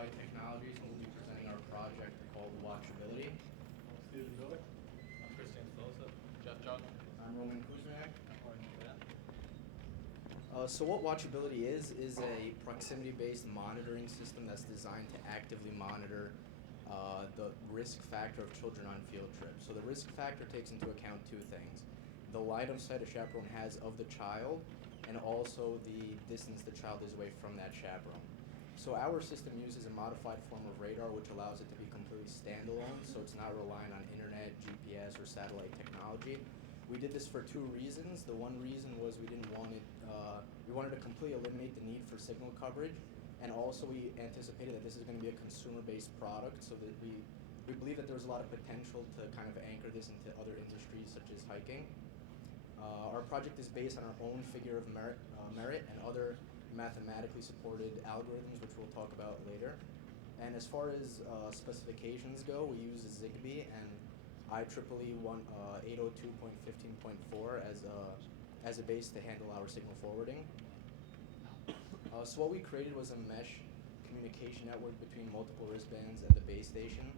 QPY Technologies, and we'll be presenting our project called Watchability. I'm Christian Tolosa. Cheung. I'm Roman Kuzmiak. Montoya. So what Watchability is a proximity-based monitoring system that's designed to actively monitor the risk factor of children on field trips. So the risk factor takes into account two things: the line of sight a chaperone has of the child, and also the distance the child is away from that chaperone. So our system uses a modified form of radar, which allows it to be completely standalone, so it's not relying on internet, GPS, or satellite technology. We did this for two reasons. The one reason was we wanted to completely eliminate the need for signal coverage, and also we anticipated that this is going to be a consumer-based product, so that we believe that there was a lot of potential to kind of anchor this into other industries such as hiking. Our project is based on our own figure of merit and other mathematically supported algorithms, which we'll talk about later. And as far as specifications go, we use Zigbee and IEEE 802.15.4 as a base to handle our signal forwarding. So what we created was a mesh communication network between multiple wristbands and the base station.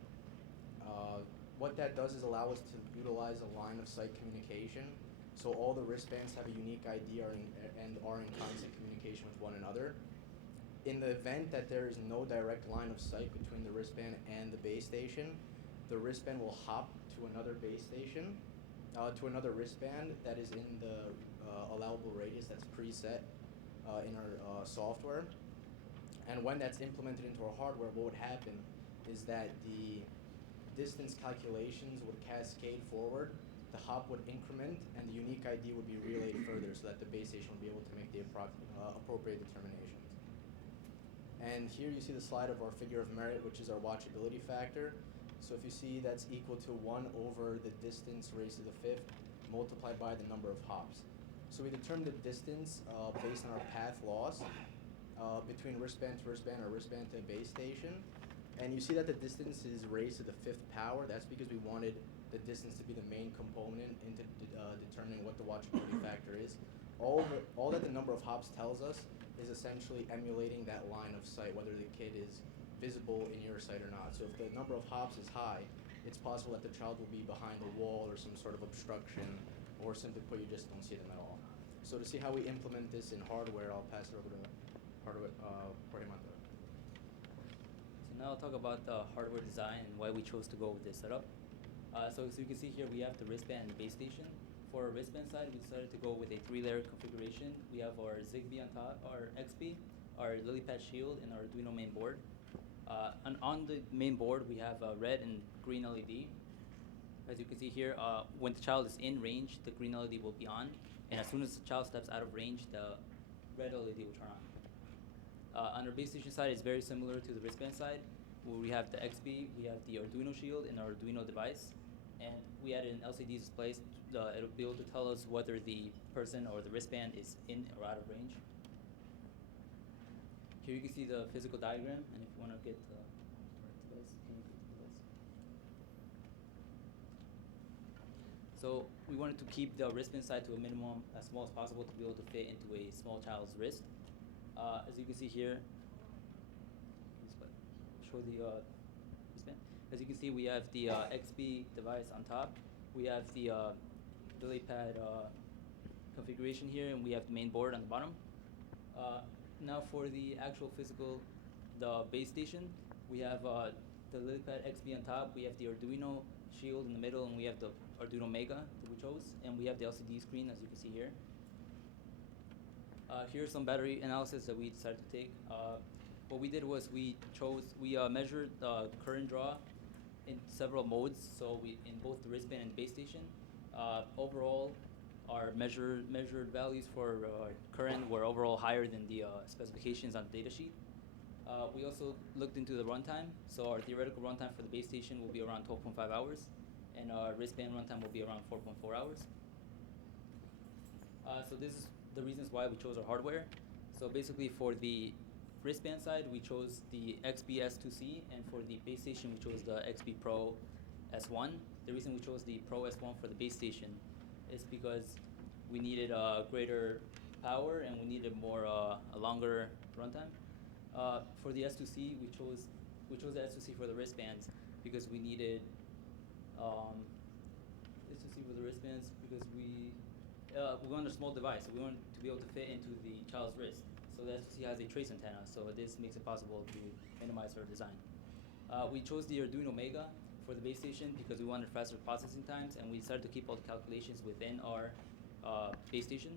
What that does is allow us to utilize a line of sight communication. So all the wristbands have a unique ID and are in constant communication with one another. In the event that there is no direct line of sight between the wristband and the base station, the wristband will hop to another base station, to another wristband that is in the allowable radius that's preset in our software. And when that's implemented into our hardware, what would happen is that the distance calculations would cascade forward, the hop would increment, and the unique ID would be relayed further so that the base station would be able to make the appropriate determinations. And here you see the slide of our figure of merit, which is our watchability factor. So if you see, that's equal to 1 over the distance raised to the 5th multiplied by the number of hops. So we determine the distance based on our path loss between wristband to wristband or wristband to base station. And you see that the distance is raised to the 5th power. That's because we wanted the distance to be the main component into determining what the watchability factor is. All that the number of hops tells us is essentially emulating that line of sight, whether the kid is visible in your sight or not. So if the number of hops is high, it's possible that the child will be behind a wall or some sort of obstruction, or simply put, you just don't see them at all. So to see how we implement this in hardware, I'll pass it over to Jorge Montoya. So now I'll talk about the hardware design and why we chose to go with this setup. So you can see here we have the wristband and the base station. For our wristband side, we decided to go with a 3-layer configuration. We have our Zigbee on top, our XP, our LilyPad shield, and our Arduino main board. And on the main board, we have a red and green LED. As you can see here, when the child is in range, the green LED will be on. And as soon as the child steps out of range, the red LED will turn on. On our base station side, it's very similar to the wristband side, where we have the XP, we have the Arduino shield, and our Arduino device. And we added an LCD display. It'll be able to tell us whether the person or the wristband is in or out of range. Here you can see the physical diagram, and if you want to get the device, can you get the device? So we wanted to keep the wristband side to a minimum as small as possible to be able to fit into a small child's wrist. As you can see here, show the wristband. As you can see, we have the XP device on top. We have the LilyPad configuration here, and we have the main board on the bottom. Now for the actual physical, the base station, we have the LilyPad XP on top. We have the Arduino shield in the middle, and we have the Arduino Mega that we chose, and we have the LCD screen, as you can see here. Here's some battery analysis that we decided to take. What we did was we measured the current draw in several modes. So in both the wristband and base station. Overall, our measured values for current were overall higher than the specifications on the data sheet. We also looked into the runtime. So our theoretical runtime for the base station will be around 12.5 hours, and our wristband runtime will be around 4.4 hours. So this is the reasons why we chose our hardware. So basically for the wristband side, we chose the XP S2C, and for the base station, we chose the XP Pro S1. The reason we chose the Pro S1 for the base station is because we needed greater power and we needed a longer runtime. For the S2C, we chose the S2C for the wristbands because we needed S2C for the wristbands because we wanted a small device, so we wanted to be able to fit into the child's wrist. So the S2C has a trace antenna, so this makes it possible to minimize our design. We chose the Arduino Mega for the base station because we wanted faster processing times, and we decided to keep all the calculations within our base station.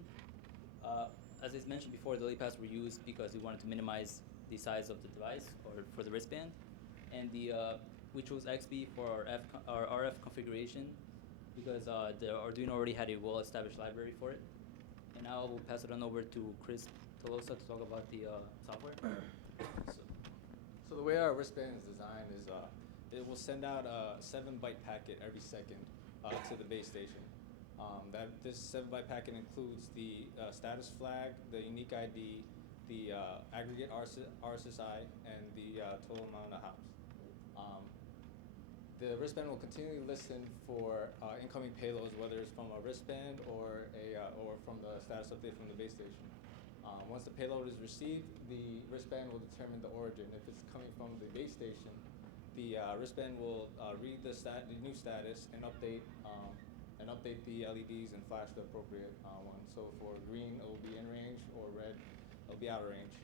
As I mentioned before, the LaPads were used because we wanted to minimize the size of the device or for the wristband, and we chose XB for our RF configuration because the Arduino already had a well-established library for it. And now I will pass it on over to Chris Tolosa to talk about the software. So the way our wristband is designed is it will send out a 7-byte packet every second to the base station. This 7-byte packet includes the status flag, the unique ID, the aggregate RSSI, and the total amount of hops. The wristband will continually listen for incoming payloads, whether it's from a wristband or from the status update from the base station. Once the payload is received, the wristband will determine the origin. If it's coming from the base station, the wristband will read the new status and update the LEDs and flash the appropriate one. So for green, it will be in range, or red, it will be out of range.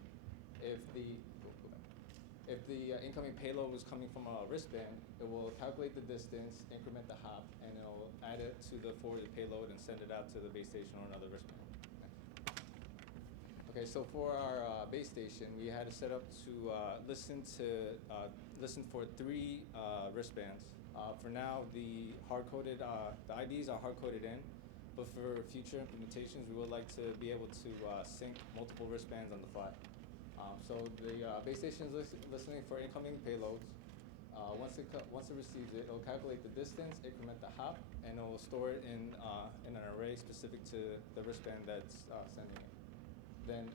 If the incoming payload was coming from a wristband, it will calculate the distance, increment the hop, and it will add it to the forwarded payload and send it out to the base station or another wristband. Okay, so for our base station, we had it set up to listen for 3 wristbands. For now, the IDs are hard-coded in, but for future implementations, we would like to be able to sync multiple wristbands on the fly. So the base station is listening for incoming payloads. Once it receives it, it'll calculate the distance, increment the hop, and it will store it in an array specific to the wristband that's sending it. Then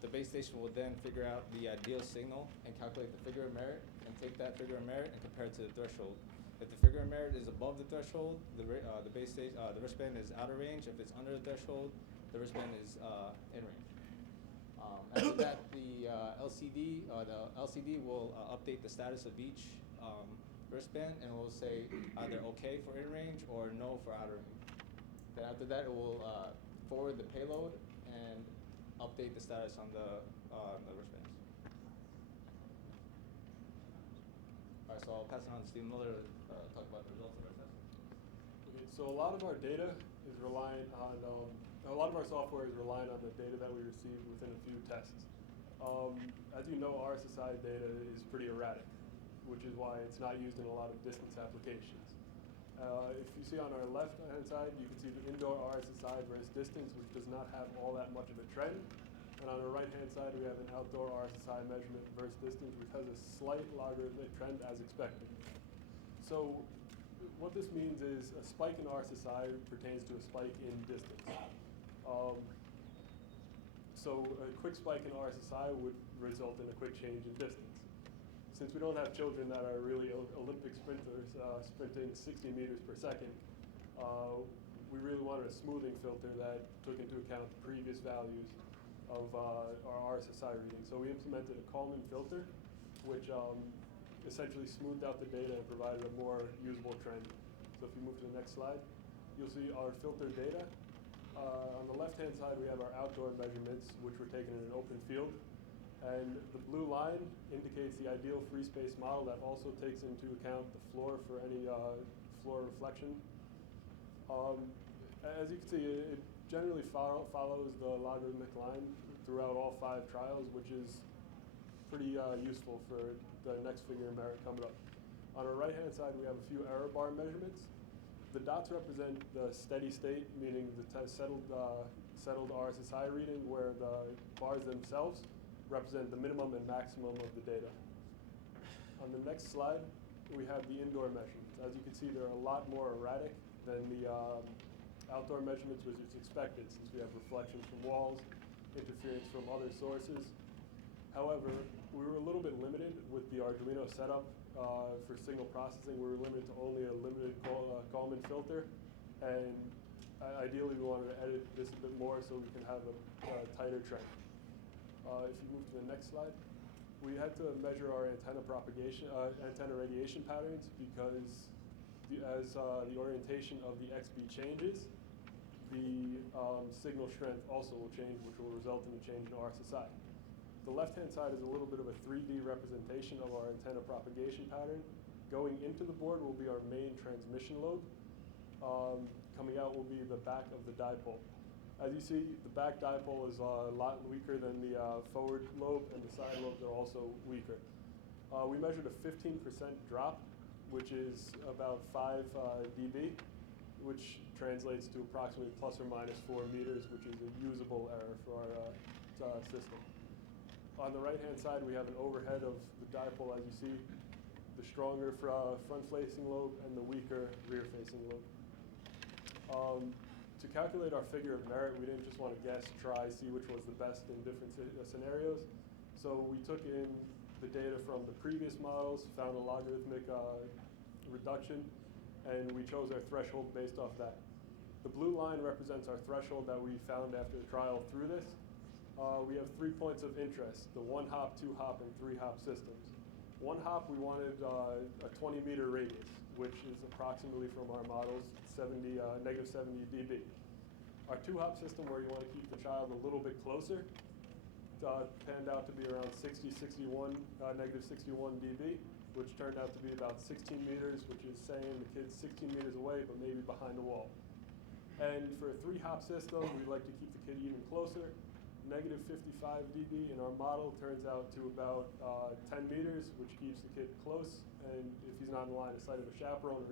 the base station will then figure out the ideal signal and calculate the figure of merit, and take that figure of merit and compare it to the threshold. If the figure of merit is above the threshold, the wristband is out of range. If it's under the threshold, the wristband is in range. After that, the LCD will update the status of each wristband, and it will say either OK for in range or no for out of range. Then after that, it will forward the payload and update the status on the wristbands. All right, so I'll pass it on to Steve Miller to talk about the results of our test. Okay, so a lot of our data is reliant on, a lot of our software is reliant on the data that we receive within a few tests. As you know, RSSI data is pretty erratic, which is why it's not used in a lot of distance applications. If you see on our left-hand side, you can see the indoor RSSI versus distance, which does not have all that much of a trend. And on the right-hand side, we have an outdoor RSSI measurement versus distance, which has a slight logarithmic trend as expected. So what this means is a spike in RSSI pertains to a spike in distance. So a quick spike in RSSI would result in a quick change in distance. Since we don't have children that are really Olympic sprinters sprinting 60 meters per second, we really wanted a smoothing filter that took into account the previous values of our RSSI reading. So we implemented a Kalman filter, which essentially smoothed out the data and provided a more usable trend. So if you move to the next slide, you'll see our filter data. On the left-hand side, we have our outdoor measurements, which were taken in an open field. And the blue line indicates the ideal free space model that also takes into account the floor for any floor reflection. As you can see, it generally follows the logarithmic line throughout all 5 trials, which is pretty useful for the next figure of merit coming up. On our right-hand side, we have a few error bar measurements. The dots represent the steady state, meaning the settled RSSI reading, where the bars themselves represent the minimum and maximum of the data. On the next slide, we have the indoor measurements. As you can see, they're a lot more erratic than the outdoor measurements, which is expected since we have reflections from walls, interference from other sources. However, we were a little bit limited with the Arduino setup for signal processing. We were limited to only a limited Kalman filter, and ideally we wanted to edit this a bit more so we can have a tighter trend. If you move to the next slide. We had to measure our antenna propagation, antenna radiation patterns because as the orientation of the XB changes, the signal strength also will change, which will result in a change in RSSI. The left-hand side is a little bit of a 3D representation of our antenna propagation pattern. Going into the board will be our main transmission lobe. Coming out will be the back of the dipole. As you see, the back dipole is a lot weaker than the forward lobe, and the side lobes are also weaker. We measured a 15% drop, which is about 5 dB, which translates to approximately plus or minus 4 meters, which is a usable error for our system. On the right-hand side, we have an overhead of the dipole, as you see, the stronger front-facing lobe and the weaker rear-facing lobe. To calculate our figure of merit, we didn't just want to guess, try, see which was the best in different scenarios. So we took in the data from the previous models, found a logarithmic reduction, and we chose our threshold based off that. The blue line represents our threshold that we found after the trial through this. We have 3 points of interest, the 1-hop, 2-hop, and 3-hop systems. 1-hop, we wanted a 20-meter radius, which is approximately from our models, negative 70 dB. Our 2-hop system, where you want to keep the child a little bit closer, panned out to be around negative 61 dB, which turned out to be about 16 meters, which is saying the kid's 16 meters away, but maybe behind a wall. And for a 3-hop system, we'd like to keep the kid even closer. Negative 55 dB in our model turns out to about 10 meters, which keeps the kid close, and if he's not in line of sight of a chaperone,